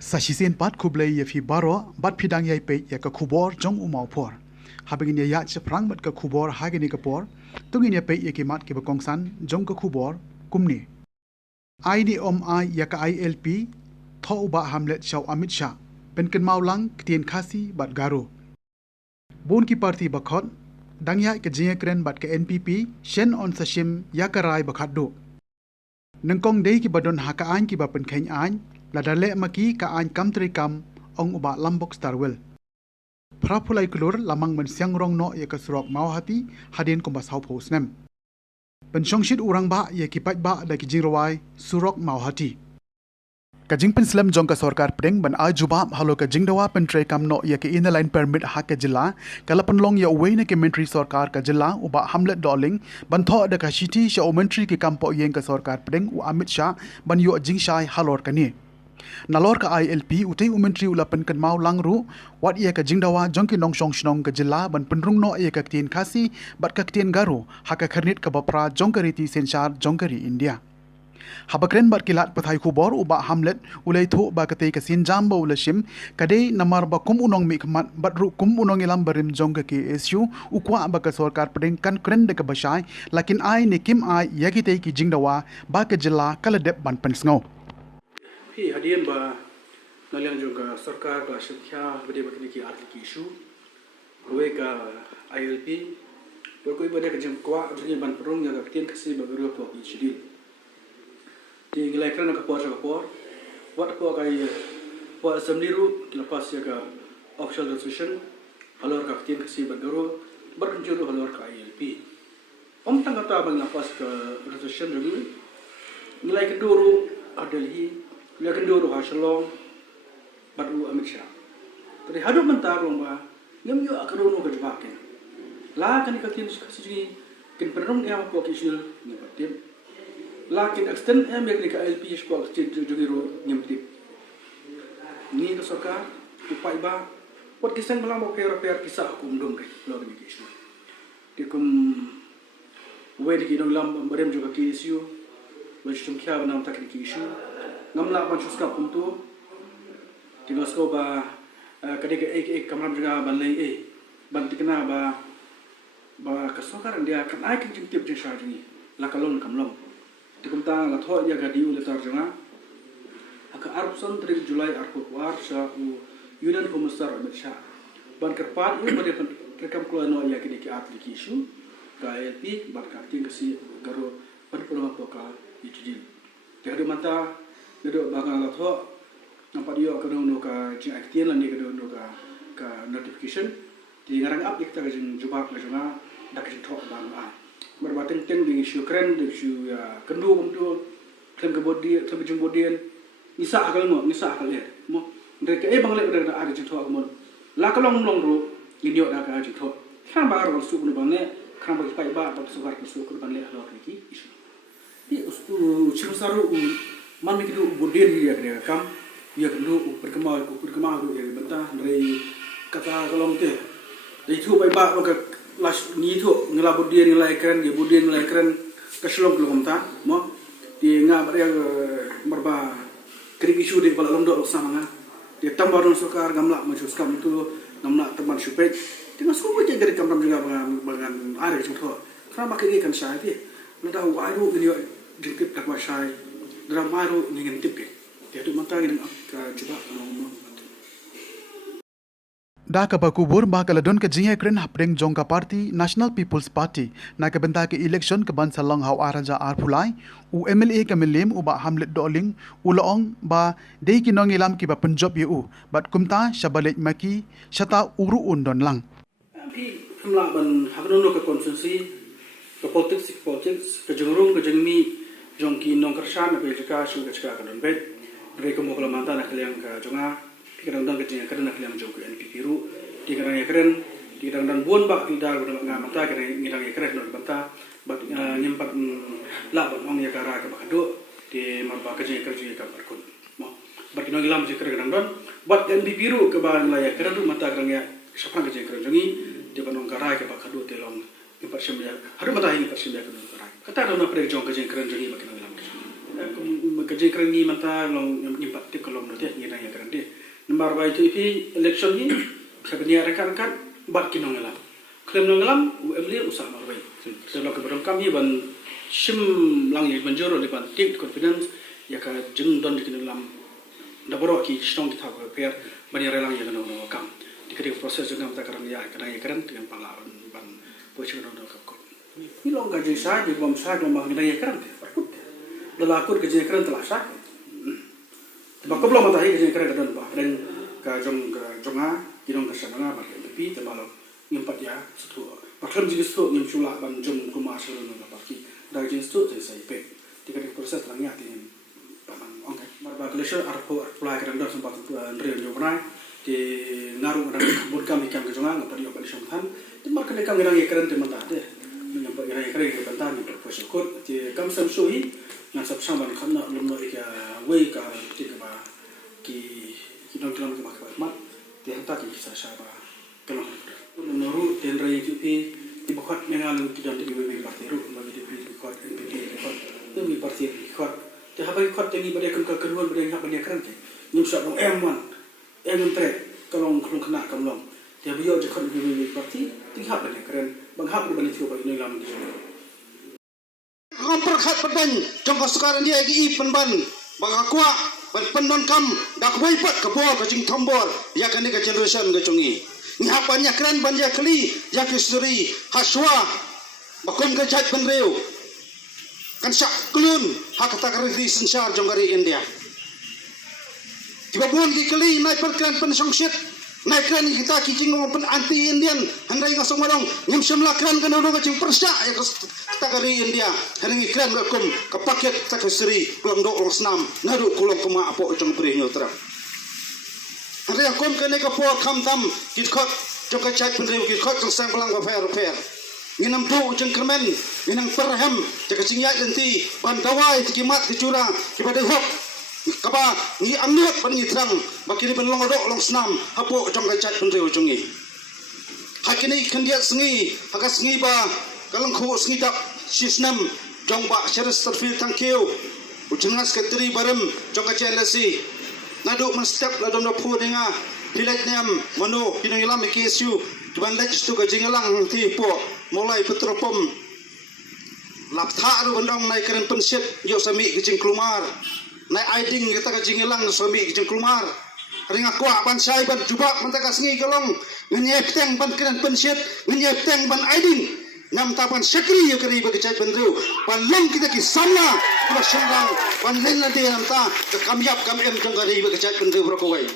Sasisen pat kublai ya fi baro bat pidang ya pe ya ka khubor jong Mawphor. Habingin ya prang bat ka khubor hagini ka por tungin ya pe ya ki mat ki bakongsan jong ka khubor kumni. ID ai ya ka ILP tho uba hamlet shaw Amit Shah penken maulang ktien khasi bat garu. Bon ki parti bakhot dangya ke jingjia kren bat ka NPP shen on sashim ya ka rai bakhat do. Nengkong dei ki badon haka ain ki bapen khen ain la dale maki ka ain kam tri kam ong uba lambok starwell. Prapulai kulur lamang men siang rong no ya ka surok mauhati hadin kumbas hau posnem. Penshongshit urang ba ya ki pat ba da ki jingrawai surok mauhati. Kajing penslam jong ka sarkar pedeng ban ajuba halo ka jingdawa pentre kam no ya ke inline permit ha ka jylla kala penlong ya uwe na ke menteri sarkar ka jylla uba hamlet doling ban tho da ka shiti sha menteri ke kampo yeng ka sarkar pedeng u Amit Shah ban yo jingshai halor ka ni nalor ka ILP utei menteri ula penkan mau langru wat ya ka jingdawa jong ki nong shong shnong ka jylla ban penrung no ya ka ktien khasi bat ka ktien garu ha ka kharnit ka bapra jong ka riti senchar jong ka ri India. Habakren bat kilat pathai khubor uba hamlet ulai thu ba kate ka sinjam ba ulashim kade namar ba kum unong mi khamat bat ru kum unong ilam barim jong ka KSU ukwa ba ka sarkar pedeng kan kren de ka basai lakin ai ne kim ai yagite ki jingdawa ba ka jylla kala dep ban pensngo hi hadien ba nalian jong ka sarkar ka shikha bade bakni ki atli ki issue we ka ILP ko ko bade ka jing kwa jing ban prong ya ka tien kasi ba guru to ki shidil di gilai kerana kapor wat ko kai wa assembly ru lepas ya ka official resolution halor ka tien kasi bagaro berjuru halor ka ILP tang kata bang lepas ke resolution ru gilai keduru Delhi gilai keduru Shalom baru Amit Shah tadi hadu mentar rong ba ngam yo akarono ka jbaken la kan ka tien kasi ji kin perong ya ko kisil ni batim lakin extend Amerika LP sekolah kecil jugiro nyempit ni ke sarkar upai ba wat kisang malam repair kisah hukum dong ke lo ni kisu dikum we di dong lam barem juga kisu we sum kya banam tak kisu ngamla ban suska puntu tinggal sko ba kadek ek kamram juga banlai ban tikna ba ke sarkar dia kan ai kin tip je sha ni la kalon kamlong dikumta la tho ya gadi ule tarjuma aka arpson 3 Julai arko war sha u yudan komisar Amit Shah ban kerpat u bade rekam klono ya kini ki atli issue ka LP ban ka ting kasi garo ban pulong poka itjil jadi mata dedo baga la tho nampak dia ka no ka jing aktien la ni ka no ka notification di ngarang up ikta ka jing jubak la juma dak jing tho bang a berbateng teng di isu keren di isu ya kendu kumtu klem kebodian klem jembodian nisa akal ya mo mereka bang le berada ada jitho akmon la kalong long ru ini ada ka jitho kan ba ro su bu bang le kan ba pai ba su gar su ku bang le lo ki isu di ustu chimusaru man mi kidu bodien ya kam ya kendu berkemau ya benta dari kata kalong te di thu pai ba ro ka las ni thu ngela bodien nilai keren ge bodien nilai keren keslong kelom ta mo di nga bare merba kri isu di bala londo sama di tambah don sokar gamla maju skam itu gamla teman supet dengan semua je dari kamram juga dengan air contoh kerana makai kan saya dia nada wairu ini dikit tak wasai dalam wairu ingin tip dia tu mata ingin coba da ka bakubur ba kala don ka jingjia kren hapdeng jong ka party National People's Party na ka benta ke election ka ban salong haw araja arphulai u MLA ka milim uba hamlet doling ulaong ba dei ki nong ilam ki ba punjab yu bat kumta shabalet maki shata uru undon lang pi pemla ban hakno ka konsensi ka politics ka jengrung ka jengmi jong ki nong kershan be jaka shu ka chaka don bet re ko mokla manta na kaliang ka jonga kadang-kadang kejadian kerana kalian jauh ke NPP ru di kadang-kadang keren di kadang-kadang buan bak tidak berdampak dengan mata kadang ngilang keren non bata bat nyempat lah bat ong ya kara ke bakado di marba kerja ke berkun mo bat kinong ilam je keren don bat NPP ru ke ban la ya keren ru mata kadang ya siapa kerja keren jongi di banong kara ke bakado telong impat sembiak hadu mata ini impat sembiak ke kara kata don pre jong kerja keren jongi bat kinong ilam kerja kerengi mata long nyimpat ti kolom dia ngira ya keren dia nomor baik itu election ni sebenarnya rekan-rekan bat kinong ngelam klaim ngelam UML usah nomor baik sebab kebetulan kami ban sim lang ya banjoro di ban tik confidence ya ka jeng don di ngelam daboro ki stong kita ko per ban ya relang ya no kam dikira proses juga mata kerang ya keren dengan pala ban posisi no ko ni long gaji sa di bom sa bang ngira ya keren lelakon kerja keren telah sak. Sebab belum matahi kerja keren dan bah dan ka jonga kinong kesana bah tapi tebalong ngimpat ya setu. Bakal jadi setu ngim sula ban jom kuma selu no baki. Da jenis tu jadi saya pe. Tiga proses langnya tin paman ongkai. Marba koleksion arpo apply keren dah sempat ndrio yo pernah di ngaru dan kabut kami kan ke jonga ngapa dia balik somtan. Di marka kami nang keren teman tadi. Menyampai keren ke bantan ni proses kod di kam samsui yang sama dengan kena lemah ikan wei ka tiga bah ki dong ke mak mat dia hantar ki saya kalau menurut dan raya itu di bukat mengalu tidak di wei parti ru bagi di bukat NPP bukat itu di parti bukat dia apa bukat ini pada kedua pada yang banyak keren ni usah dong M1 kalau kena kamlong dia biar jekot di wei parti tinggal banyak keren banghap banyak tu bagi ni lam di Perkhat pedan jong sekarang dia lagi penban bang akwa pendon kam dak waipat ke bor ke jing tombor ya kan ni ke generation ke jongi ni hapannya keren banja keli ya ke suri haswa bakum ke jat penreu kan sak klun hak kata kari sensar jong gari India tiba buan ki keli naik perkran pensongsit naik kran kita kicing pen anti Indian handai ngasong marong nyem semla kran kan ono ke jing persya ya takari India hari kran gakum kapaket takasri kulong do orang senam nadu kulong kema apo jong beri nyotra hari akum kene kapo kam tam kitkot jong kacai penreu kitkot jong sang pelang fair nginam do jong kermen nginang perhem jaga cingyat denti bandawai tikimat kecurang kibade hok kaba ni amniot ban ni terang bakini ban long do long senam apo jong kacai penreu jongi hakini kandiat sengi hakas sengi ba kalang khu sngidap sisnam jongba seres terfil tangkiu ujengas ketri barem jongka chelasi nadu menstep ladom do phu denga hilat niam mano kinangilam ikisu dibandak stu ka jingalang ti po mulai petropom laptha ru bandong nai keren penset yo sami kijing klumar nai aiding kita ka jingalang sami kijing klumar ringa kwa ban sai ban jubak mantaka sngi kalong ngnyep teng ban keren penset ngnyep teng ban aiding nam tapan sekri yo kari bagi cai pendru pan long kita ki sama kita sendang pan len nanti nam ta kamyap kam em jong kari bagi cai pendru brokowai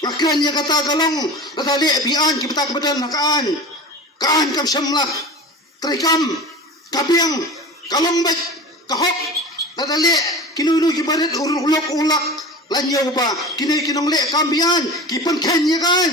ngakran ya kata galong kata le bian kita kebedan kaan kam semlah trikam kabiang kalong baik kahok kata le kinunu ki baret ulok lanyo ba kini kinong le kambian ki pen ken ya kan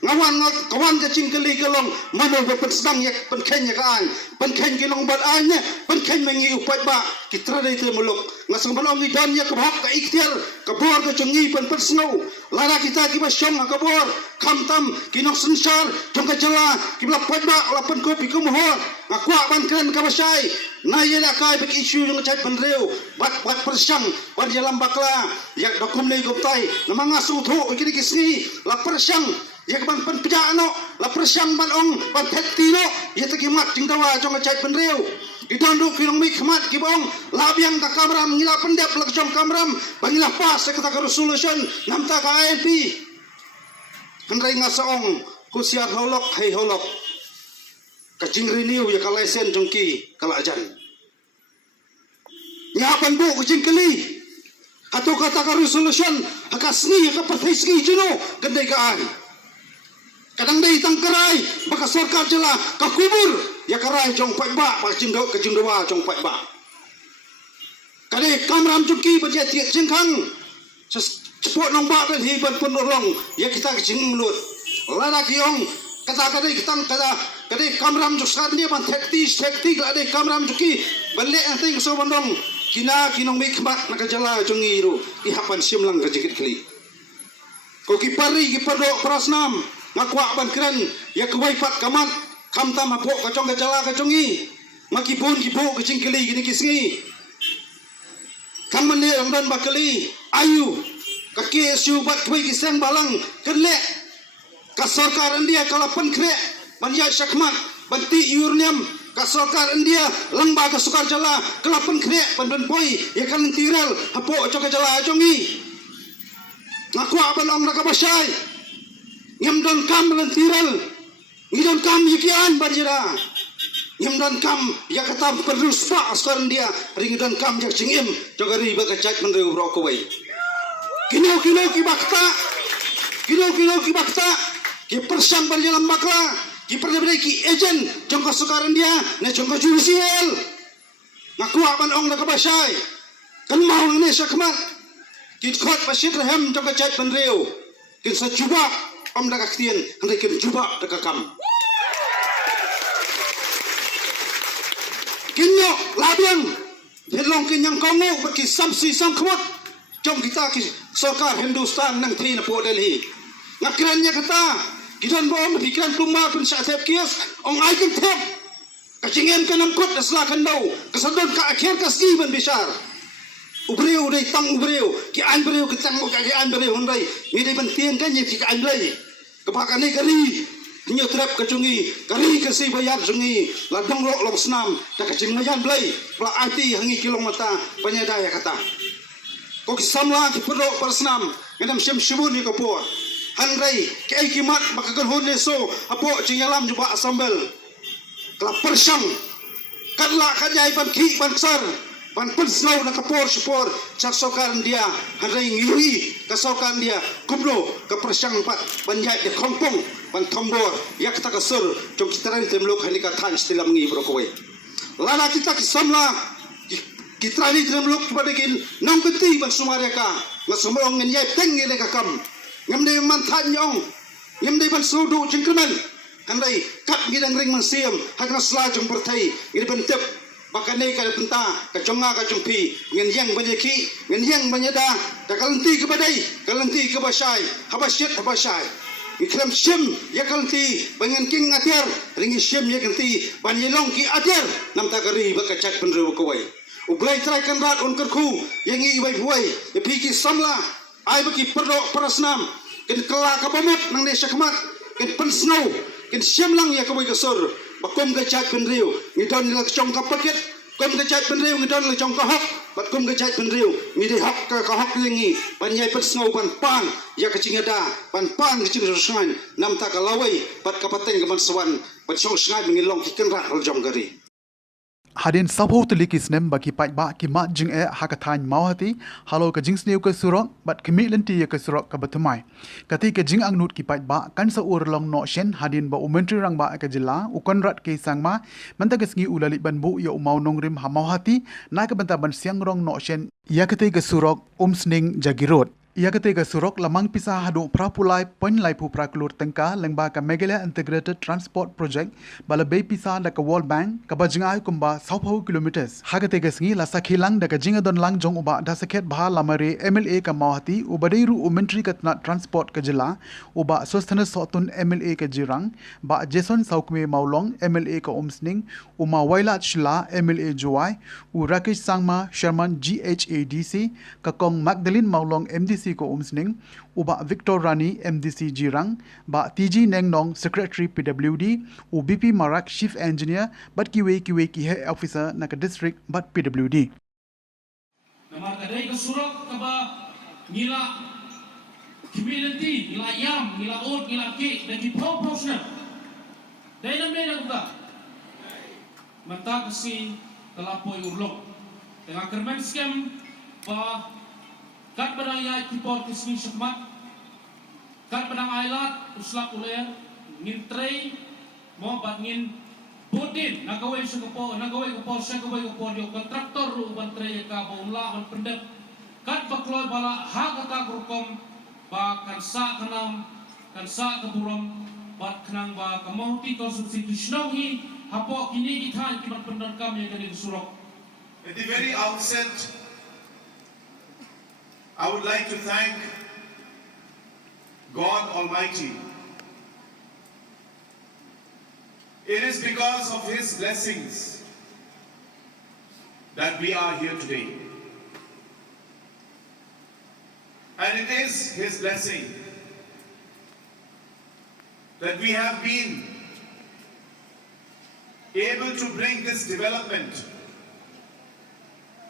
ngawan kawan ke cingkeli kelong mano berpesang yak penken ya kan penken kelong bat anya penken mengi upat ba kitra dai te muluk ngasang ban ongi dan ya kebhak ka ikhtiar kebor ke jongi pen persno lara kita ki basyong kebor kamtam kinong sensar jong ka jylla ki blak pat ba lapan kopi ku mohor ngakwa ban kren ka basai na ye la kai bek isu jong chat penreu bat persang ban jalam bakla yak dokum nei goptai namang asu thu kini kisni la persang yak ban penjano la persang ban ong ban thetino ye takimat jingdawa jong chat penreu idondu kinong mi khamat ki bong labiang ka kamram ngila pendep la jong kamram bangila pas kata ka resolution namta ka ILP handrai ngasaong kusiar holok hai holok kajing renew ya kalesen jongki kalajan nyapan bu kajing keli atau kata ka resolution hakasni ka perthisni juno gandai kaan kadang dai tangkarai baka sarkar jela ka khubor ya karai jong pai ba ba jingdo ka jingdowa jong pai ba kade kamram jongki bajet jengkang sepot nong ba ben hi ban pun orang ya kita kecing mulut lana kiong kata kade kamram juksan dia ban tekti kade kamram juki balik nanti so bandong kinong mi khmat nak jala jongi ru ihapan simlang kajikit kali ko kipari kipardo prasnam ngakwa ban keren ya kwaipat kamat kamta mapok kacong jala kacongi makipun kipo kecing kali gini kisngi ni Ramadan bakali ayu kaki isu bat kwe kiseng balang kerle ka sarkar India kalapan kre banjai syakmat banti urnium ka sarkar India lamba ka sukar jala kalapan kre pandan poi yakan tiral hapo choka jala jongi ngaku aban ong nakabasay ngam don kam lan tiral ngidon kam yikian banjira ngam don kam yakatam perus pa sarkar India ringdon kam jak cingim jogari bakacak menreu brokowai kilo ki bakta ki persang banjalan bakla ki pernah ki agent jongko sukaran dia ne jongko judicial ngaku aban ong nakabasay kan mau ne syakmat ki khot pasit rahem jongko chat penreu kin sa juba om nakaktian handai kin juba nakakam kinyo labiang helong kinyang kongo bagi samsi sam khot jom kita ki sarkar Hindustan nang thi na po Delhi ngakrannya kata kidan bom pikiran kumar pun satep kias ong ai kan thep kacingen kanam kot aslakan dau kasadon ka akhir kasi ban besar ubreu dai tang ubreu ki an breu ki tang ki an breu hundai ni dai ban tien kan ni ki an lei kepakan ni kari nyo trap kacungi kari kasi bayar jungi ladong rok long senam ta kacing mayan blai pla ati hangi kilong mata panyadaya kata ko kisamla ki perok persnam ngam sem shibun ni kapor handai ke ai kimat bakagan honne so apo cingalam juga sambal kala persang kadla kajai ban ki ban sar ban persnau na kapor supor caksokan dia handai ngiri kasokan dia kubro ke persang pat banjai de kompong ban tombor yak ta kasur jong kitaran temlok halika than stilam ngi brokowe lana kita kisamla kitrani temlok kepada kin nong kenti ban sumareka ngasumong ngai tengi le kakam ngamde man than yong ngamde ban sudu jingkeman handai kat gidang ring man siam hakna sla jong perthai ngir ban tep bakane ka bynta ka jonga ka jongpi ngen yang banyaki ngen yang banyada ta kalanti ke badai kalanti ke basai habasai ikram sim ya kalanti bangan king atir ringi sim ya kanti banyelong ki atir nam ta kari bakacak penru kowai ublai trai kan rat on kerku yang i wai buai e piki samla ai baki perdo parasnam ken kela ka bomot nang ne syakmat ken pensno ken siamlang ya kowai kasur bakom ka chat penriu ngidon la chong ka paket kom ka chat penriu ngidon la chong ka hok bakom ka chat penriu ngide hok ka hok lingi banyai pensno ban pan ya ka cingada ban pan ka cing rusngan nam ta ka lawai pat ka pateng ka man swan pat chong sngai ngilong ki ken rat hol jom gari Hadin sabho tulikis nem baki pai ba ki ma jing e hakathan mawhati halo ka jing sneu ka surok bat kemi lenti ya ka surok ka batumai kati ka jing angnut ki pai ba kan sa ur long no shen hadin ba umentri rang ba ka jilla ukon rat ke sangma manta ka sngi ulali ban bu ya umau nongrim ha mawhati na ka banta ban siang rong no shen ya kate ka surok sning jagirot ia ketiga surok lamang pisah hadu prapulai poin laipu praklur tengka lengba ka Meghalaya Integrated Transport Project bala bay pisah da ka World Bank ka bajingai kumba 10 kilometers ha ketiga singi la sakhilang da ka jingadon lang jong uba da sakhet bha lamare MLA ka mawhati ubadeiru umentri ka tna transport ka jilla uba sosthana sotun MLA ka jirang ba Jason Saukme Maulong MLA ka Umsning uma Waila Chila MLA Joai u Rakesh Sangma Sherman GHADC ka Kong Magdalene Maulong MDC ko Umsning uba Victor Rani MDC Jirang ba TG Nengnong Secretary PWD u BP Marak Chief Engineer bat kiwe ki head officer na ka district bat PWD namar kadai ka surok ka ba ngila community ngila yam ngila ot ngila ke lagi proportional dai nam dai ka mata kasi kalapoy urlok tengah kermen scam ba kat badang yai kipor kisni syakmat kat badang ailat uslak uler ngin trei mo bat ngin bodin nagawai syakapo yo kontraktor ru ban trei ka bonla ban pendek kat bakloy bala ha kata grukom ba kansa kanam kansa kaburam bat kenang ba kamauti konstitusional hi hapo kini ithan kibat pendon kam yang kini surok. At the very outset, I would like to thank God Almighty. It is because of His blessings that we are here today. And it is his blessing that we have been able to bring this development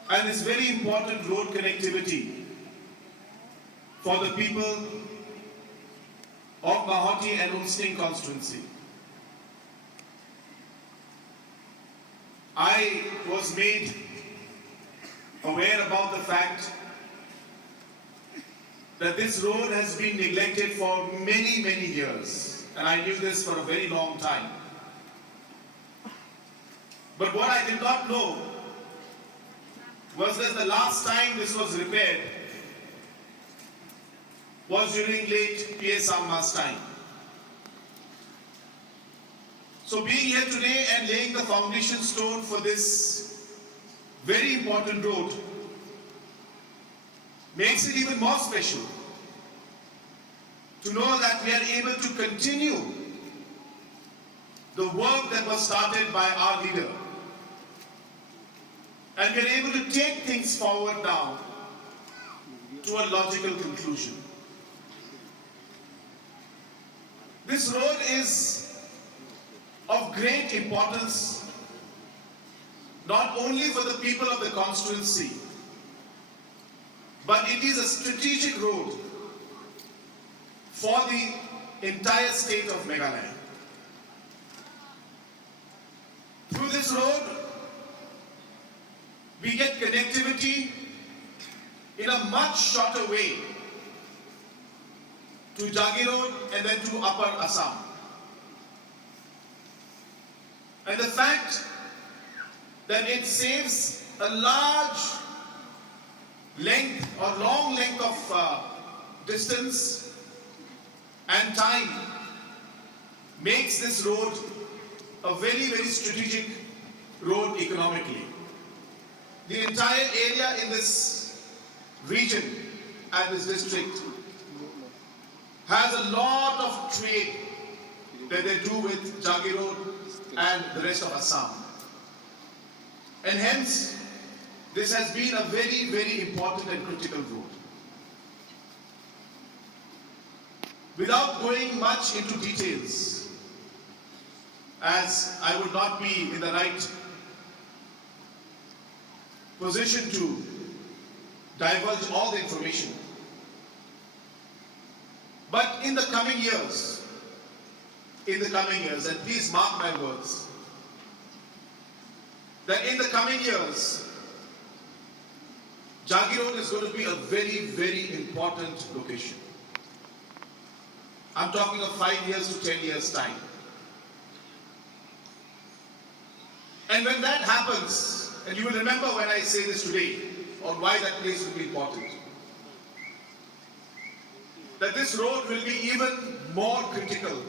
and this very important road connectivity for the people of Mahoti and Ulsting constituency. I was made aware about the fact that this road has been neglected for many, many years, and I knew this for a very long time. But what I did not know was that the last time this was repaired was during late P.S. Samma's time. So being here today and laying the foundation stone for this very important road makes it even more special to know that we are able to continue the work that was started by our leader. And we are able to take things forward now to a logical conclusion. This road is of great importance not only for the people of the constituency, but it is a strategic road for the entire state of Meghalaya. Through this road, we get connectivity in a much shorter way to Jagi Road and then to Upper Assam. And the fact that it saves a large length or long length of distance and time makes this road a very, very strategic road economically. The entire area in this region and this district has a lot of trade that they do with Jagi Road and the rest of Assam. And hence, this has been a very, very important and critical road. Without going much into details, as I would not be in the right position to divulge all the information. But in the coming years, and please mark my words, that in the coming years, Jagi Road is going to be a very, very important location. I'm talking of 5 years to 10 years time. And when that happens, and you will remember when I say this today, on why that place will be important, that this road will be even more critical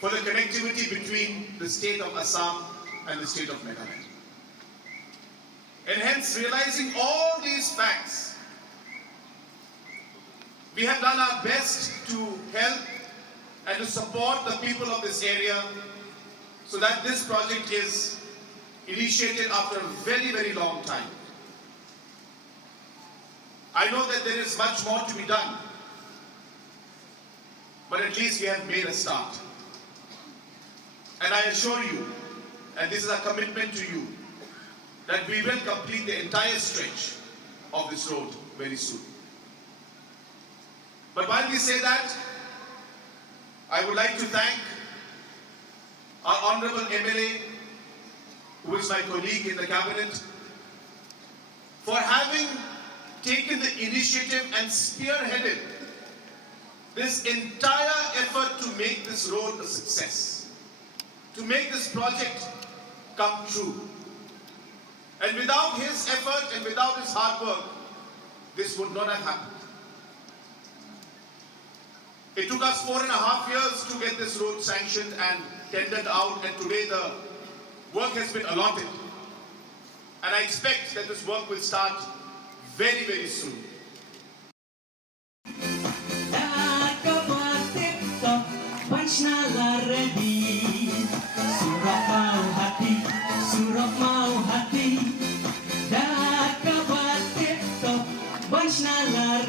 for the connectivity between the state of Assam and the state of Meghalaya. And hence, realizing all these facts, we have done our best to help and to support the people of this area so that this project is initiated after a very, very long time. I know that there is much more to be done, but at least we have made a start. And I assure you, and this is a commitment to you, that we will complete the entire stretch of this road very soon. But while we say that, I would like to thank our Honorable MLA, who is my colleague in the cabinet, for having taken the initiative and spearheaded this entire effort to make this road a success, to make this project come true. And without his effort and without his hard work, this would not have happened. It took us 4.5 years to get this road sanctioned and tendered out, and today the work has been allotted. And I expect that this work will start very, very soon. Nala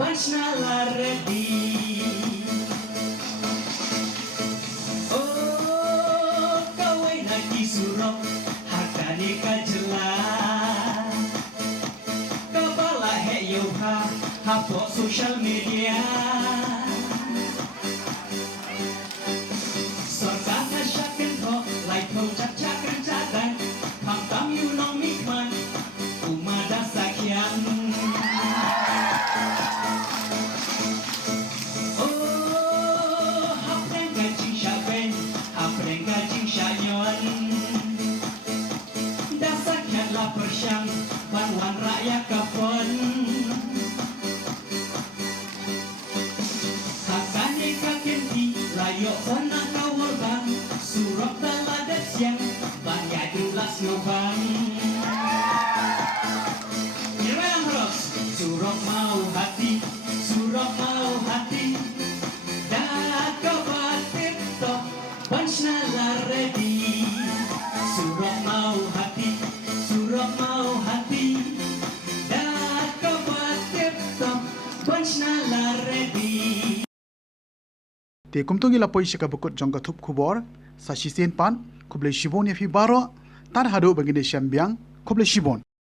Pasnala ready. Oh, kawai lagi surok hakani ka jylla. Kabala he yoha hapo social media. Sorka nasyakin ho like ho cacakan cadang. Pam you know me man. Umada sakyan. Persyang wan rakyat kapon hakane kakenti layok sana kawal bang surok daladat siang banyak dulas ngobang Irang terus surok mau hati dah kabatit to pansnala ready surok mau hati dah kabatit to pansnala ready. Te kumtungi la poi shika bukut jong ka thup khubor sa shisen pan kuble shibon ya fi baro tar hado bagine shambyang kuble shibon